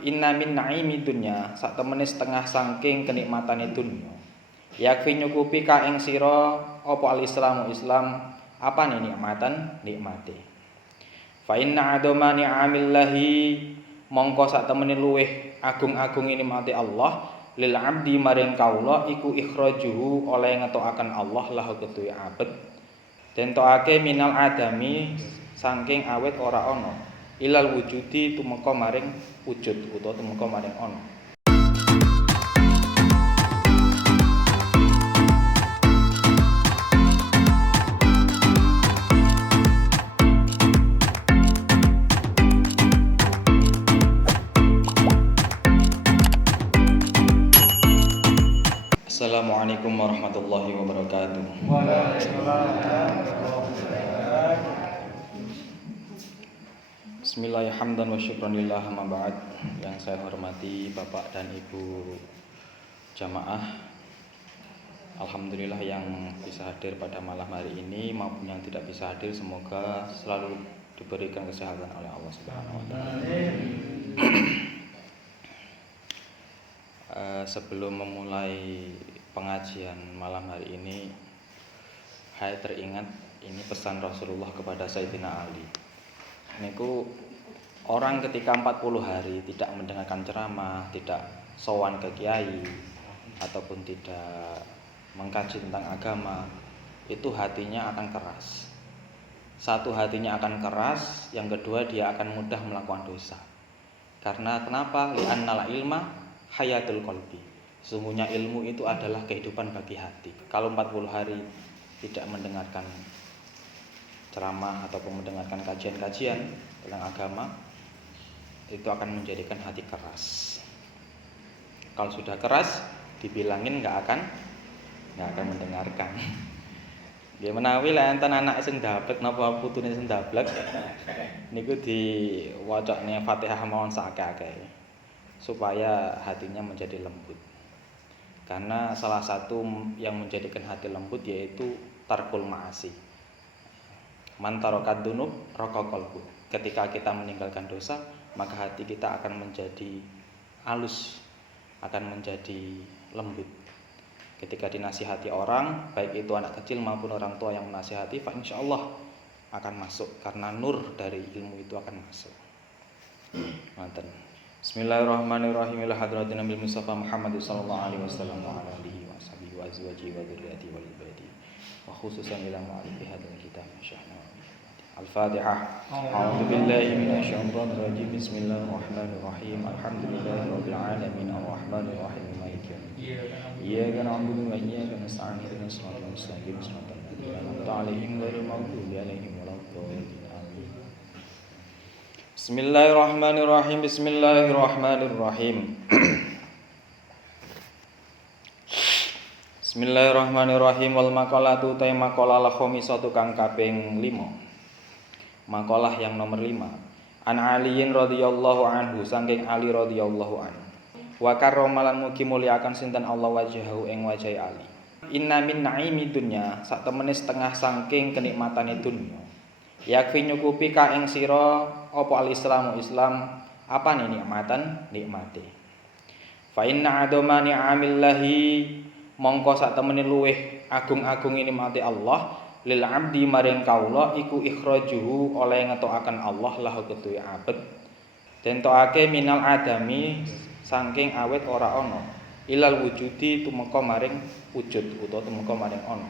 Inna min naimi dunya, sak temene setengah saking kenikmatane dunya. Yakfi nyukupi ka ing sira apa al-islamu Islam, apa nih nikmatan nikmate. Fa inna adama ni'amillahi, mongko sak temene luweh agung-agung nikmate Allah lil abdi maring kaula iku ikhrajuhu oleh ngetokaken Allah lahu ketuwe abet den tokake minal adami saking awet ora ana ilal wujudi tumeka maring wujud utawa tumeka maring ana. Assalamualaikum warahmatullahi wabarakatuh. Bismillahirrahmanirrahim wa syukranillah amma ba'd. Yang saya hormati Bapak dan Ibu jamaah, alhamdulillah yang bisa hadir pada malam hari ini maupun yang tidak bisa hadir, semoga selalu diberikan kesehatan oleh Allah Subhanahu wa taala. Sebelum memulai pengajian malam hari ini, saya teringat ini pesan Rasulullah kepada Sayyidina Ali. Niku orang ketika 40 hari tidak mendengarkan ceramah, tidak sowan ke kiai ataupun tidak mengkaji tentang agama, itu hatinya akan keras. Satu, hatinya akan keras, yang kedua dia akan mudah melakukan dosa. Karena kenapa? Li'annal ilma hayatul qalbi. Sesungguhnya ilmu itu adalah kehidupan bagi hati. Kalau 40 hari tidak mendengarkan ceramah ataupun mendengarkan kajian-kajian tentang agama, itu akan menjadikan hati keras. Kalau sudah keras, dibilangin nggak akan mendengarkan. Dia menawi lah enten anak sing dablek napa putune sing dablek niku diwacane Fatihah mawon sakake supaya hatinya menjadi lembut. Karena salah satu yang menjadikan hati lembut yaitu tarkul ma'asi. Man tarakat dzunub raqa qalbu. Ketika kita meninggalkan dosa, maka hati kita akan menjadi halus, akan menjadi lembut. Ketika dinasihati orang, baik itu anak kecil maupun orang tua yang menasihati, fa insyaallah akan masuk karena nur dari ilmu itu akan masuk. Manten. Bismillahirrahmanirrahim. Ila hadratin Nabi Mustafa Muhammad sallallahu alaihi wasallam wa ala alihi wa sahbihi wa azwajihi wa dzurriyyatihi wal baiti wa khususan ila ma'arifi hadzal kitab masyaallah. Al-Fatihah. A'udzu billahi minasy syaithanir rajim. Bismillahirrahmanirrahim. Alhamdulillahi rabbil alamin arrahmanir rahim maliki yaumiddin. Iyyaka na'budu wa iyyaka nasta'in ihdinas siratal mustaqim siratal ladzina an'amta 'alaihim ghairil maghdubi 'alaihim waladdallin. Bismillahirrahmanirrahim. Bismillahirrahmanirrahim. Bismillahirrahmanirrahim. Wal maqalatu ta maqalah khamisatu kang kaping 5. Maqalah yang nomor 5. An Aliyin radhiyallahu anhu, saking Ali radhiyallahu anhu. Wa karramalan mugi mulyakan sinten Allah wajahu ing wajahe Ali. Inna min naimi dunya, sak temene setengah saking kenikmatane dunya. Yakfi nyukupi ka ing sira apa al-islamu Islam, apa nih nikmatan nikmate. Fa inna adama ni'amillahi, mongko sak temene luweh agung-agung nikmate Allah lil abdi maring kaula iku ikhrajuhu oleh ngetokaken Allah lahu ketuwe abet den tokake minal adami saking awet ora ana ilal wujudi tumeka maring wujud utawa tumeka maring ana.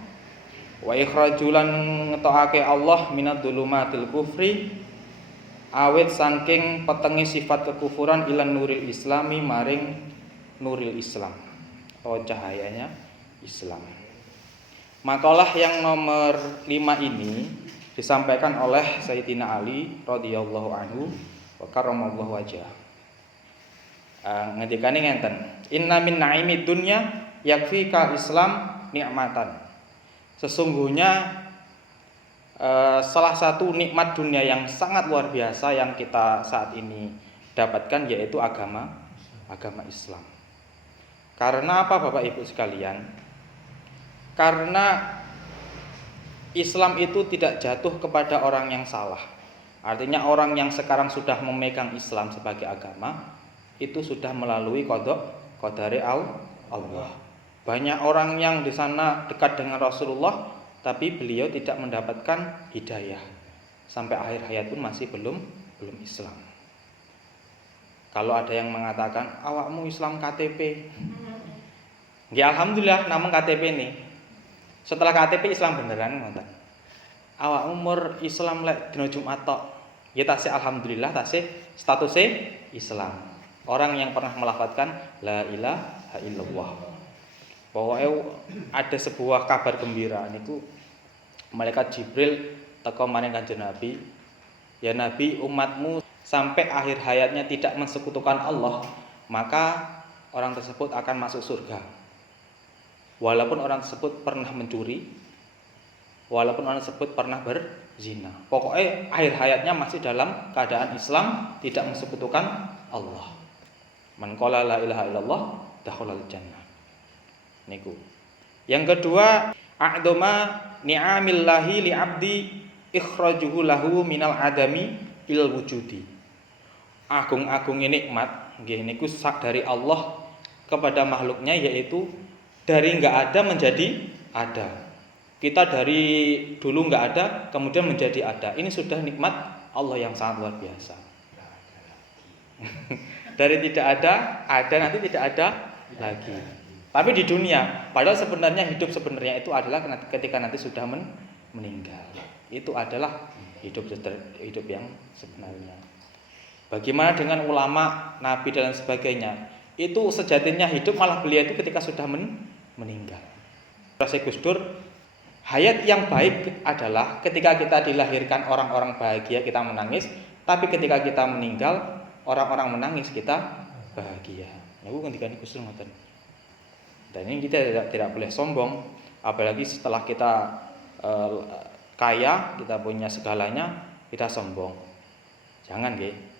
Wa ikhrajulan ngetokake Allah minad dzulumatil kufri, awet saking petenge sifat kekufuran ilan nuril islami maring nuril Islam atau cahayanya Islam. Makalah yang nomor 5 ini disampaikan oleh Sayyidina Ali radhiyallahu anhu wa karramallahu wajhah. Ngendikane ngenten, inna min naimi dunya yakfika Islam nikmatan. Sesungguhnya salah satu nikmat dunia yang sangat luar biasa yang kita saat ini dapatkan yaitu agama Islam. Karena apa Bapak Ibu sekalian? Karena Islam itu tidak jatuh kepada orang yang salah. Artinya orang yang sekarang sudah memegang Islam sebagai agama itu sudah melalui qadari Allah. Banyak orang yang di sana dekat dengan Rasulullah, tapi beliau tidak mendapatkan hidayah. Sampai akhir hayat pun masih belum Islam. Kalau ada yang mengatakan, awakmu Islam KTP. Ya alhamdulillah namung KTP nih. Setelah KTP Islam beneran ngoten. Awakmu mur Islam lek dina Jumat tok. Ya tasih alhamdulillah tasih statusnya Islam. Orang yang pernah melafadzkan la ilaha illallah. Pokoknya ada sebuah kabar gembira niku malaikat Jibril teko maring Kanjeng Nabi. Ya Nabi, umatmu sampai akhir hayatnya tidak mensekutukan Allah, maka orang tersebut akan masuk surga. Walaupun orang tersebut pernah mencuri, walaupun orang tersebut pernah berzina. Pokoknya akhir hayatnya masih dalam keadaan Islam, tidak mensekutukan Allah. Man qala la ilaha illallah dakhalal jannah. Niku. Yang kedua, a'dama ni'amillahi li 'abdi ikhrajuhu lahu minal adami il wujudi. Agung-agungnya nikmat nggih niku dari Allah kepada makhluknya, yaitu dari enggak ada menjadi ada. Kita dari dulu enggak ada kemudian menjadi ada. Ini sudah nikmat Allah yang sangat luar biasa. Dari tidak ada nanti tidak ada lagi. Tapi di dunia, padahal sebenarnya hidup sebenarnya itu adalah ketika nanti sudah meninggal. Itu adalah hidup yang sebenarnya. Bagaimana dengan ulama, nabi dan sebagainya? Itu sejatinya hidup, malah beliau itu ketika sudah meninggal. Rasa Gus Dur, hayat yang baik adalah ketika kita dilahirkan orang-orang bahagia kita menangis, tapi ketika kita meninggal orang-orang menangis kita bahagia. Niku ngendikane Gus Dur ngoten. Dan ini kita tidak boleh sombong, apalagi setelah kita kaya, kita punya segalanya, kita sombong. Jangan nggih.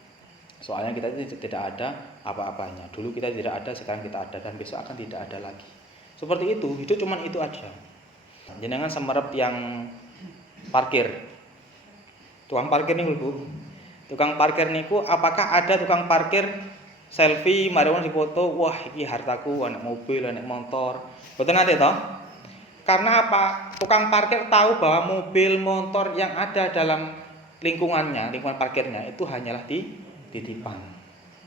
Soalnya kita itu tidak ada apa-apanya. Dulu kita tidak ada, sekarang kita ada, dan besok akan tidak ada lagi. Seperti itu, hidup cuman itu aja. Jenengan semerep yang parkir. Tukang parkir niku, Bu. Tukang parkir niku, apakah ada tukang parkir selfie mari wong dipoto, wah iki hartaku, anak mobil, anak motor. Boten nate toh? Karena apa? Tukang parkir tahu bahwa mobil, motor yang ada dalam lingkungan parkirnya itu hanyalah titipan.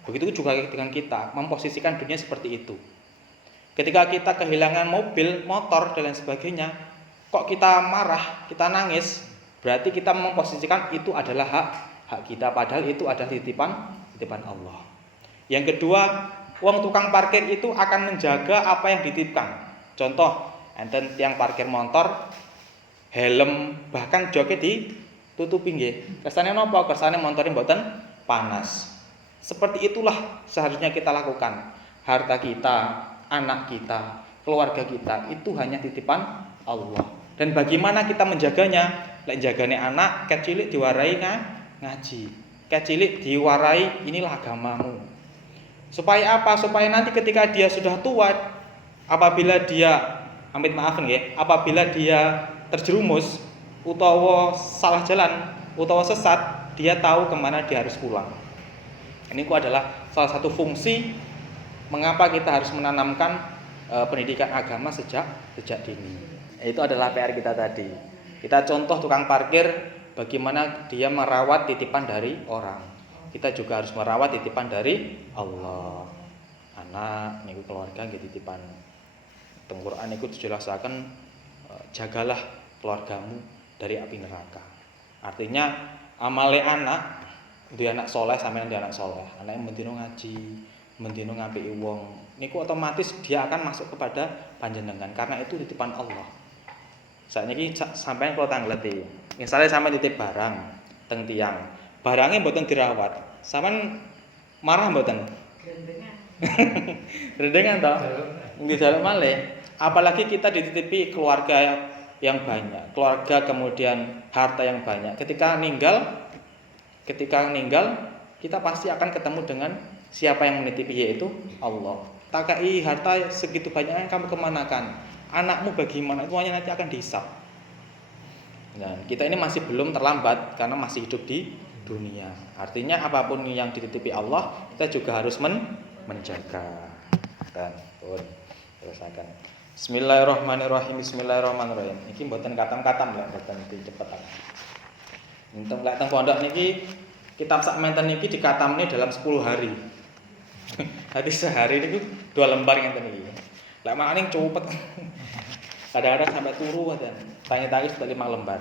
Begitu juga dengan kita, memposisikan dunia seperti itu. Ketika kita kehilangan mobil, motor dan lain sebagainya, kok kita marah, kita nangis, berarti kita memposisikan itu adalah hak kita, padahal itu adalah titipan Allah. Yang kedua, uang tukang parkir itu akan menjaga apa yang dititipkan. Contoh, enten tiang parkir motor, helm bahkan joke ditutupi nggih. Kersane napa? Kersane montore mboten panas. Seperti itulah seharusnya kita lakukan. Harta kita, anak kita, keluarga kita itu hanya titipan Allah. Dan bagaimana kita menjaganya? Lek jagane anak kecilik diwarai ngaji. Kecilik diwarai inilah agamamu. Supaya apa? Supaya nanti ketika dia sudah tua, apabila dia apabila dia terjerumus utawa salah jalan utawa sesat, dia tahu kemana dia harus pulang. Ini adalah salah satu fungsi mengapa kita harus menanamkan pendidikan agama sejak dini. Itu adalah PR kita tadi. Kita contoh tukang parkir, bagaimana dia merawat titipan dari orang. Kita juga harus merawat titipan dari Allah. Anak niku keluarga nggih titipan. Teng Quran niku dijelaskan jagalah keluargamu dari api neraka. Artinya amale anak, duwe anak soleh sampeyan duwe anak soleh. Anake mendino ngaji, mendino ngampiki wong. Niku otomatis dia akan masuk kepada panjenengan karena itu titipan Allah. Saiki sampeyan kula tangleti. Misalnya sampeyan titip barang teng tiyang. Barangnya mboten dirawat. Sampeyan marah mboten? Rendengan toh? Nggih jaluk malih. Apalagi kita dititipi keluarga yang banyak, keluarga kemudian harta yang banyak. Ketika meninggal kita pasti akan ketemu dengan siapa yang menitipi, yaitu Allah. Takai harta segitu banyaknya kamu kemanakan? Anakmu bagaimana? Semuanya nanti akan dihisab. Dan kita ini masih belum terlambat karena masih hidup di dunia. Artinya apapun yang dititipi Allah, kita juga harus menjaga. Dan pun terusaken. Bismillahirrahmanirrahim. Bismillahirrahmanirrahim. Iki mboten katam-katam lek mboten dicepetan. Entuk lek teng pondok niki kitab sak menten niki dikatamne dalam 10 hari. Jadi sehari niku 2 lembar ngenten iki. Lek makane cepet. Kadang-kadang sampai turu ngoten. Tanya-tanya sudah 5 lembar.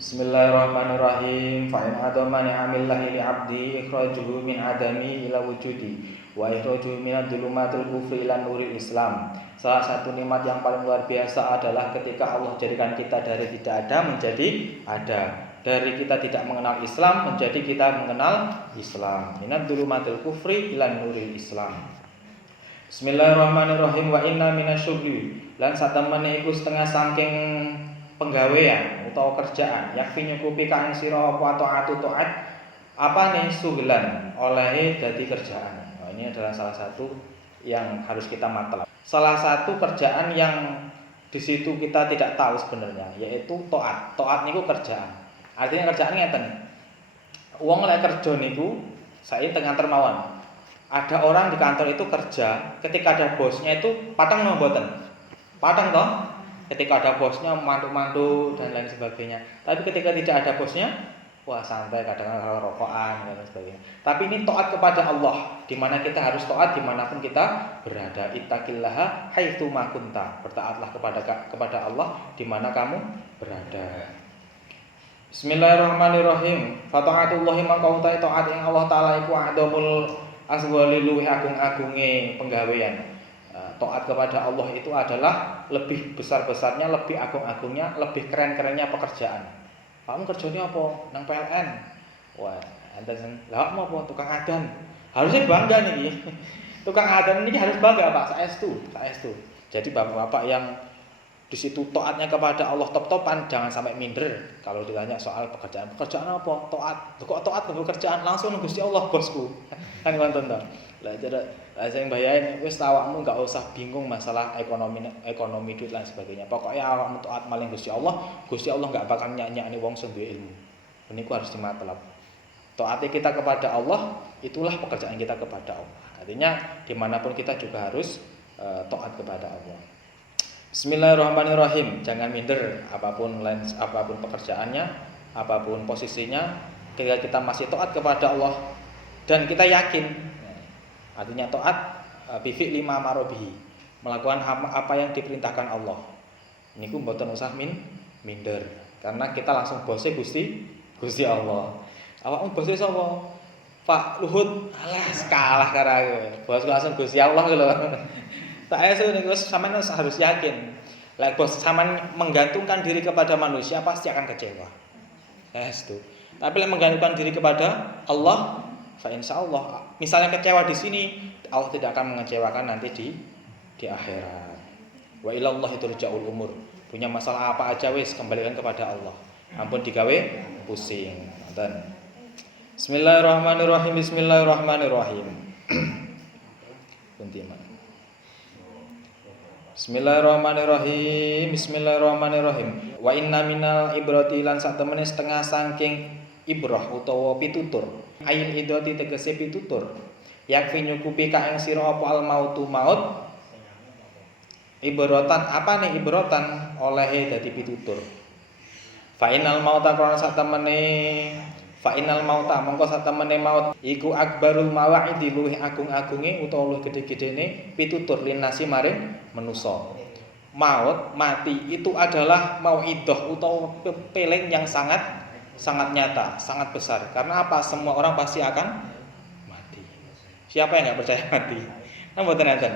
Bismillahirrahmanirrahim. Fa in adama ni'amillahi li 'abdi ikhrajuhu min adami ila wujudi wa ikhrajuhu min adh-dhulumatil kufri ila nuril Islam. Salah satu nikmat yang paling luar biasa adalah ketika Allah jadikan kita dari tidak ada menjadi ada. Dari kita tidak mengenal Islam menjadi kita mengenal Islam. Min adh-dhulumatil kufri ila nuril Islam. Bismillahirrahmanirrahim. Wa inna minasyughli lan satemene iku setengah saking penggawean utawa kerjaan yakfi nyukupi ka ing sira apa taat apane suglan olehe dadi kerjaan. Nah, ini adalah salah satu yang harus kita matlab. Salah satu kerjaan yang di situ kita tidak tahu sebenarnya yaitu taat. Taat niku kerjaan. Artinya kerjaan ngeten. Wong lek kerja niku saya teng kantor mawon. Ada orang di kantor itu kerja, ketika ada bosnya itu pateng no mboten? Pateng toh? Ketika ada bosnya mantu-mantu dan lain sebagainya. Tapi ketika tidak ada bosnya, wah santai, kadang-kadang rokokan dan lain sebagainya. Tapi ini taat kepada Allah, di mana kita harus taat dimanapun kita berada. Ittaqillaha haitsu ma kunta. Bertaatlah kepada Allah di mana kamu berada. Bismillahirrahmanirrahim. Fa ta'atullahi maka taat ing Allah taala iku a'dhamul aswali luwih agung-agunge penggawean. Taat kepada Allah itu adalah lebih besar-besarnya, lebih agung-agungnya, lebih keren-kerennya pekerjaan. Kamu kerjanya apa? Nang PLN. Wah, enten lha apa tukang adan. Harusnya bangga nih. Tukang adan ini harus bangga, Pak. Saestu. Jadi bapak-bapak yang di situ taatnya kepada Allah top-topan, jangan sampai minder kalau ditanya soal pekerjaan. Pekerjaan apa? Taat. Kok taat ke pekerjaan langsung Gusti Allah, bosku. Kan ngoten to. Lah sing bayarin wis awakmu enggak usah bingung masalah ekonomi duit dan sebagainya. Pokoknya awakmu taat maling Gusti Allah enggak bakal nyak-nyakne wong sing duwe ilmu. Niku harus dimatlab. Taat kita kepada Allah itulah pekerjaan kita kepada Allah. Artinya dimanapun kita juga harus taat kepada Allah. Bismillahirrahmanirrahim. Jangan minder apapun pekerjaannya, apapun posisinya, ketika kita masih taat kepada Allah dan kita yakin. Artinya taat bi fi'li ma marobihi, melakukan apa yang diperintahkan Allah. Niku mboten usah minder karena kita langsung bose Gusti Allah. Awakmu bose sapa? Pak Luhut. Alah kalah karo aku. Bos langsung Gusti Allah lho. Tak esu niku sampean harus yakin. Lek bos sampean menggantungkan diri kepada manusia pasti akan kecewa. Estu. Tapi lek menggantungkan diri kepada Allah, fa insyaallah misalnya kecewa di sini, Allah tidak akan mengecewakan nanti di akhirat. Wa ilallahi turja'ul umur. Punya masalah apa aja wis kembalikan kepada Allah. Ampun digawe pusing. Ngoten. Bismillahirrahmanirrahim. Bismillahirrahmanirrahim. Kuntiman. Bismillahirrahmanirrahim. Bismillahirrahmanirrahim. Wa inna minal ibrati lan satemene setengah saking ibrah utawa pitutur. Ayin idoti tegese pitutur. Yakfi nyukupi ka ing sira apa al mautu maut. Ibratan apa nih ibratan olehe dadi pitutur. Fa inal mauta krana mongko satemene maut iku akbarul mawaidi luwih agung-agunge utawa luwih gedhe-gedhene pitutur linasi maring manusa. Maut mati itu adalah mauidah utawa pepeling yang sangat nyata, sangat besar. Karena apa? Semua orang pasti akan mati. Siapa yang enggak percaya mati? Kan mboten enten.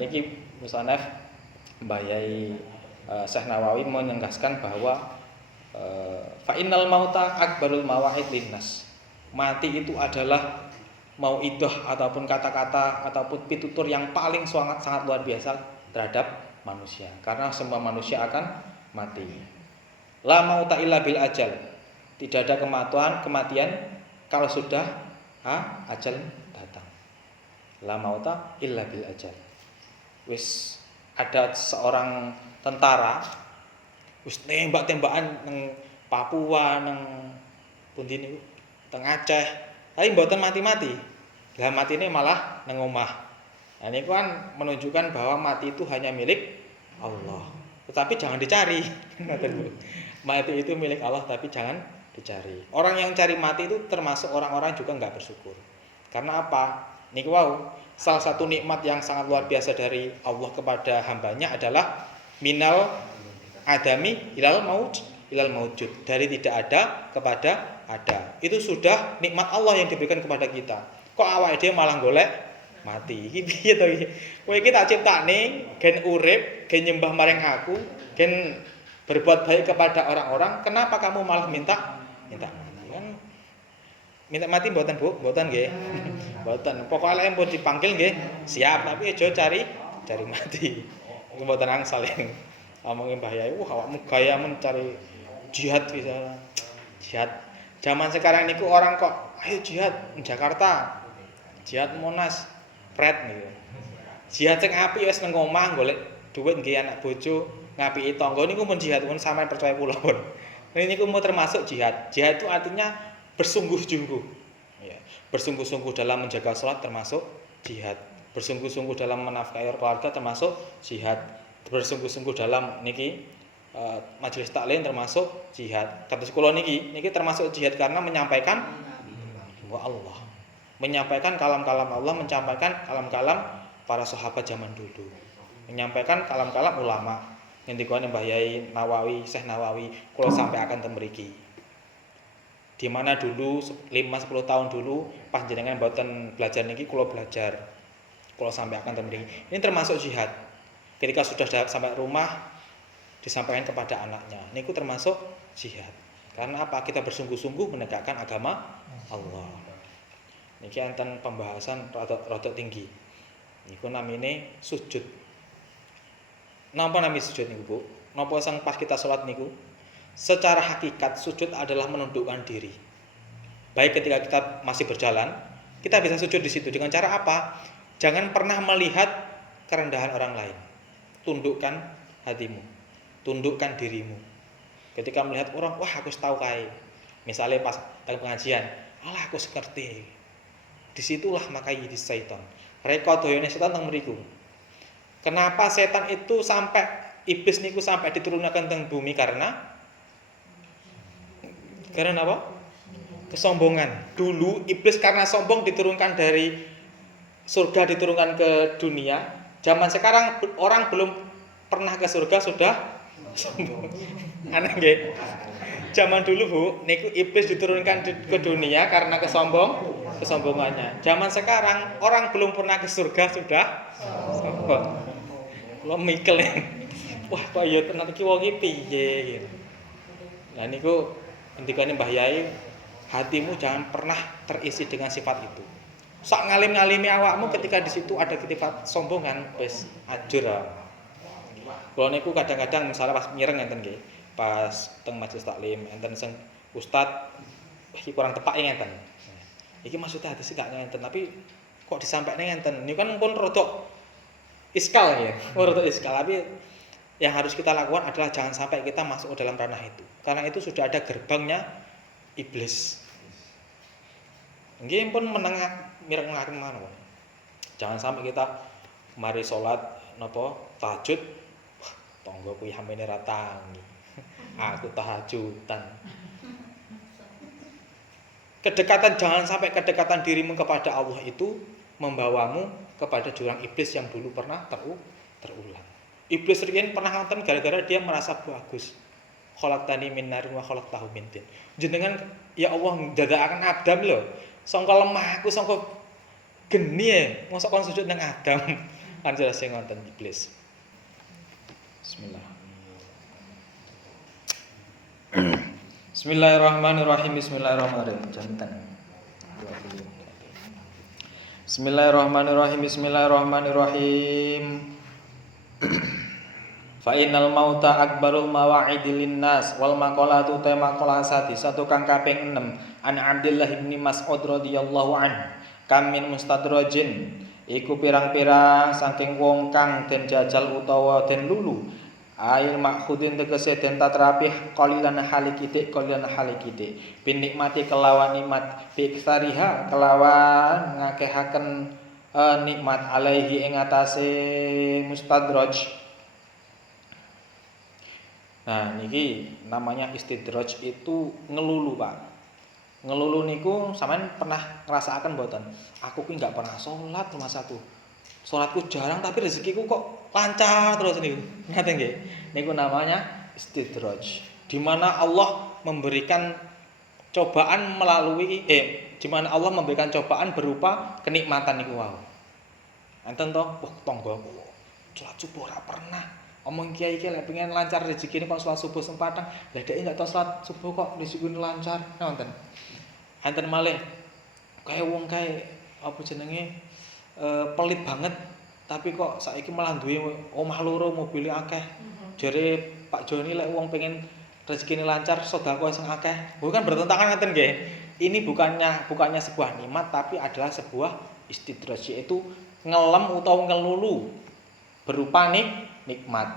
Niki musannaf Mbah Yai Syekh Nawawi menegaskan bahwa fa innal mauta akbarul mawa'id linnas. Mati itu adalah mauidah ataupun kata-kata ataupun pitutur yang paling sangat luar biasa terhadap manusia. Karena semua manusia akan mati. La mauta illa bil ajal. Tidak ada kematian kalau sudah ajal datang. La mauta illa bil ajal. Wis ada seorang tentara wis tembak-tembakan nang Papua nang pundi niku teng Aceh. Tapi mboten mati-mati. Lah matine malah nang omah. Nah ini kan menunjukkan bahwa mati itu hanya milik Allah. Tetapi jangan dicari. Mati itu milik Allah tapi jangan dicari. Orang yang cari mati itu termasuk orang-orang juga enggak bersyukur. Karena apa? Niku wau, salah satu nikmat yang sangat luar biasa dari Allah kepada hambanya adalah minal adami ilal maujud. Dari tidak ada kepada ada. Itu sudah nikmat Allah yang diberikan kepada kita. Kok awake dhewe malah golek mati? Iki piye to iki? Kowe iki tak ciptakne gen urip, gen nyembah maring aku, gen berbuat baik kepada orang-orang, kenapa kamu malah minta mati kan? Minta mati mboten Bu? Mboten nggih. Mboten. Pokoke lek pun dipanggil nggih, siap, tapi aja cari mati. Iku mboten angsal. Omongin Mbah Yai, awakmu gaya mencari jihad bisa. Jihad. Zaman sekarang niku orang kok ayo jihad di Jakarta. Jihad Monas, pret niku. Jihad sing apik wis nang omah golek dhuwit nggih anak bojo, ngapiki tangga niku pun jihad pun sampean percaya kula pun. Niku mau termasuk jihad. Jihad itu artinya bersungguh-sungguh. Ya, bersungguh-sungguh dalam menjaga salat termasuk jihad. Bersungguh-sungguh dalam menafkahi keluarga termasuk jihad. Bersungguh-sungguh dalam niki majelis taklim termasuk jihad. Kados kula niki termasuk jihad karena menyampaikan Allah. Menyampaikan kalam-kalam Allah, menyampaikan kalam-kalam para sahabat zaman dulu. Menyampaikan kalam-kalam ulama. Ngendikane Mbah Yai Nawawi, Syekh Nawawi, kula sampai akan temriki. Di mana dulu 5-10 tahun dulu pas jenengan mboten belajar niki kula belajar. Kula sampai akan temriki. Ini termasuk jihad. Ketika sudah sampai rumah disampaikan kepada anaknya. Niku termasuk jihad. Karena apa? Kita bersungguh-sungguh menegakkan agama Allah. Niki enten pembahasan rada tinggi. Niku namine sujud. Napa namine sujud niku, Bu? Napa sang pas kita salat niku? Secara hakikat sujud adalah menundukkan diri. Baik ketika kita masih berjalan, kita bisa sujud di situ dengan cara apa? Jangan pernah melihat kerendahan orang lain. Tundukkan hatimu. Tundukkan dirimu. Ketika melihat orang, wah aku tahu kae. Misalnya pas pengajian, alah aku ngerti. Disitulah maka yidis syaitan. Reka doyone setan teng mriku. Kenapa setan itu sampai iblis niku sampai diturunkan teng bumi karena apa? Kesombongan. Dulu iblis karena sombong diturunkan dari surga diturunkan ke dunia. Zaman sekarang orang belum pernah ke surga sudah sombong. Aneh nggih. Zaman dulu Bu, niku iblis diturunkan ke dunia karena kesombongannya. Zaman sekarang orang belum pernah ke surga sudah sombong. Lo mikir wah kok ya tenan iki wong iki piye gitu. Nah niku ngendikane Mbah Yai, hatimu jangan pernah terisi dengan sifat itu. Sak ngalim-ngalimi awakmu ketika di situ ada sifat sombongan, wis ajur. Kula niku kadang-kadang misalnya pas mireng ngenten nggih, pas teng majelis taklim enten sing ustaz iki kurang tepak ngenten. Iki maksudnya hadis gak ngenten, tapi kok disampaikan ngenten. Niku kan pun rodok iskal ya. Rodok iskal, tapi yang harus kita lakukan adalah jangan sampai kita masuk ke dalam ranah itu. Karena itu sudah ada gerbangnya iblis. Nggih pun menengah mireng-mireng mawon. Jangan sampai kita mari salat napa tahajud, tangga kuwi hamene ra tangi. Aku tahajudan. Kedekatan jangan sampai kedekatan dirimu kepada Allah itu membawamu kepada jurang iblis yang dulu pernah terulang. Iblis riyen pernah nonton gara-gara dia merasa bagus. Khalaqtani min narin wa khalaqtahu min tin. Jenengan ya Allah ndadekaken Adam lho. Sangka lemah aku sangka geni e, mosok kon sujud nang Adam. Kan jelas sing ngonten iblis. Bismillah. Bismillahirrahmanirrahim. Bismillahirrahmanirrahim. Jantan. Bismillahirrahmanirrahim. Bismillahirrahmanirrahim. Fa innal mauta akbarul mawa'idi linnas wal maqalatu ta maqalasati satu kang kaping 6 an Abdullah bin Mas'ud radhiyallahu anhu kam min mustadrajin iku pirang-pirang saking wong kang den jajal utawa den lulu Air makhudin tegese den tatrapih qalilan halikitik qalilan halikitik bin nikmati kelawan nikmat bi iktsariha kelawan ngakehaken nikmat alaihi ing atase mustadraj. Nah niki namanya istidraj itu ngelulu Pak. Ngelulu niku sampean pernah ngrasakaken mboten? Aku ki enggak pernah salat Mas aku. Salatku jarang tapi rezekiku kok lancar terus niku. Ngaten nggih. Niku namanya istidraj. Di mana Allah memberikan cobaan melalui di mana Allah memberikan cobaan berupa kenikmatan niku wau. Enten to, wah tanggaku salat subuh ora pernah. Omong kiai iki lek pengen lancar rezekine kok salat subuh sempatang. Lah dhek enggak tau salat subuh kok rezekine lancar. Ngoten. Enten malih kaya wong kae apa jenenge pelit banget tapi kok saiki malah duwe omah loro mobil akeh. Jare Pak Joni lek wong pengen rezekine lancar sedekah sing akeh. Bukan bertentangan ngoten nggih. Ini bukannya sebuah nikmat tapi adalah sebuah istidraj yaitu ngelem utawa ngelulu berupa nikmat.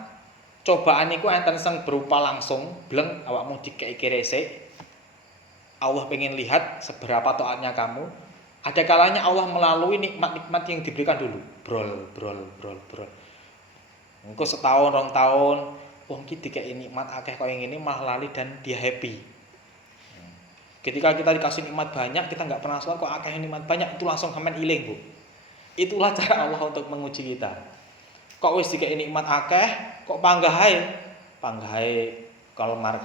Cobaan niku enten sing berupa langsung bleng awakmu dikeki resik. Allah pengen lihat seberapa taatnya kamu. Ada kalanya Allah melalui nikmat-nikmat yang diberikan dulu. Brol. Engko setahun, 2 tahun, wong iki dikeki nikmat akeh kaya ngene malah lali dan dia happy. Ketika kita dikasih nikmat banyak, kita enggak pernah sholat kok akeh nikmat banyak, itu langsung sampean iling, Bu. Itulah cara Allah untuk menguji kita. Kok wis dikeki nikmat akeh, kok panggah ae. Panggah ae klemer,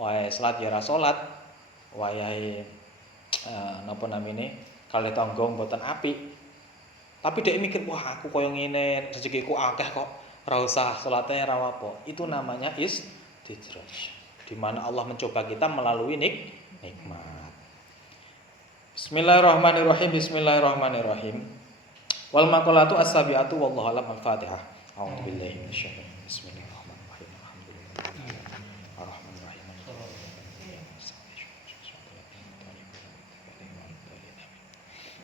wae salat ya ora salat. Wayahe napa namine kalih tangga mboten apik. Tapi dhek mikir, wah aku koyo ngene, rezekiku akeh kok ora usah salate ora apa. Itu namanya istidraj. Di mana Allah mencoba kita melalui nikmat. Bismillahirrahmanirrahim. Wal maqalatu as-sabi'atu wallahu alam al-Fatihah. A'udzubillahi minasyaitonir rajim. Bismillah.